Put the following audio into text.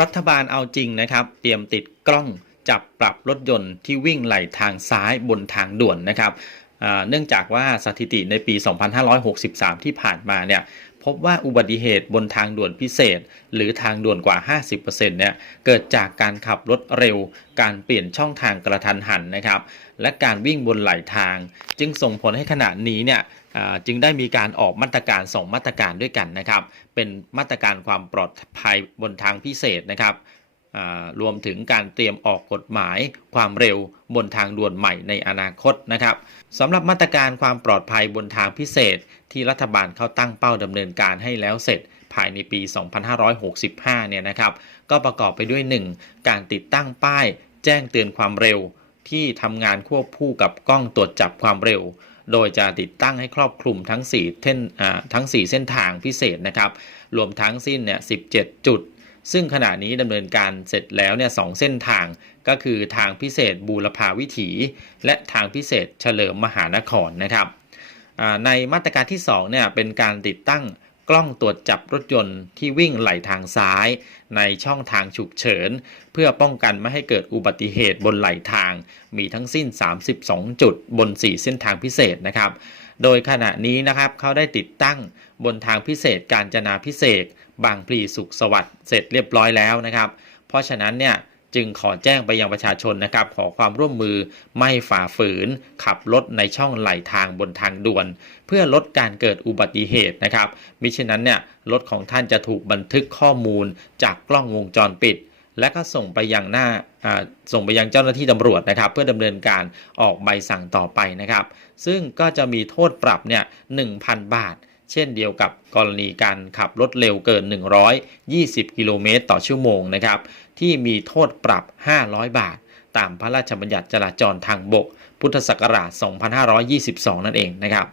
รัฐบาลเอาจริงนะครับ เตรียมติดกล้องจับปรับรถยนต์ที่วิ่งไหลทางซ้ายบนทางด่วนนะครับเนื่องจากว่าสถิติในปี 2563 ที่ผ่านมาเนี่ย พบว่าอุบัติเหตุบนทางด่วนพิเศษ หรือทางด่วนกว่า 50%เนี่ยเกิดจากการขับรถเร็ว การเปลี่ยนช่องทางกระทันหันนะครับ และการวิ่งบนไหลทาง จึงส่งผลให้ขณะนี้เนี่ยจึงได้มีการออกมาตรการ 2 มาตรการด้วยกันนะครับ เป็นมาตรการความปลอดภัยบนทางพิเศษนะครับ รวมถึงการเตรียมออกกฎหมายความเร็วบนทางด่วนใหม่ในอนาคตนะครับสำหรับมาตรการความปลอดภัยบนทางพิเศษ ที่รัฐบาลเขาตั้งเป้าดำเนินการให้แล้วเสร็จภายในปี 2565 เนี่ยนะครับ ก็ประกอบไปด้วย 1. การติดตั้งป้ายแจ้งเตือนความเร็ว ที่ทำงานควบคู่กับกล้องตรวจจับความเร็ว โดยจะติดตั้งให้ครอบคลุมทั้ง4เส้นทั้ง 4 เส้นทางพิเศษนะครับ รวมทั้งสิ้นเนี่ย 17 จุด ซึ่งขณะนี้ดำเนินการเสร็จแล้วเนี่ยสองเส้นทางก็คือทางพิเศษบูรพาวิถี และทางพิเศษเฉลิมมหานครนะครับในมาตรการที่2เนี่ยเป็นการติดตั้งกล้องตรวจจับรถยนต์ที่วิ่งไหลทางซ้าย ในช่องทางฉุกเฉิน เพื่อป้องกันไม่ให้เกิดอุบัติเหตุบนไหลทาง มีทั้งสิ้น 32 จุดบน 4 เส้นทางพิเศษนะครับ โดยขณะนี้นะครับเขาได้ติดตั้งบนทางพิเศษการจนาพิเศษ บางพลีสุขสวัสดิ์เสร็จเรียบร้อยแล้วนะครับ เพราะฉะนั้นเนี่ยจึงขอแจ้งไปยังประชาชนนะครับ ขอความร่วมมือไม่ฝ่าฝืน ขับรถในช่องไหลทางบนทางด่วน เพื่อลดการเกิดอุบัติเหตุนะครับมิฉะนั้นเนี่ยรถของท่านจะถูกบันทึกข้อมูลจากกล้องวงจรปิด และก็ส่งไปยังหน้าส่งไปยังเจ้าหน้าที่ตำรวจนะครับ เพื่อดำเนินการออกใบสั่งต่อไปนะครับ ซึ่งก็จะมีโทษปรับเนี่ย1,000 บาท เช่นเดียวกับกรณีการขับรถเร็วเกิน 120 กิโลเมตรต่อชั่วโมงนะครับ ที่มีโทษปรับ 500 บาท ตามพระราชบัญญัติจราจรทางบก พุทธศักราช 2522 นั่นเองนะครับ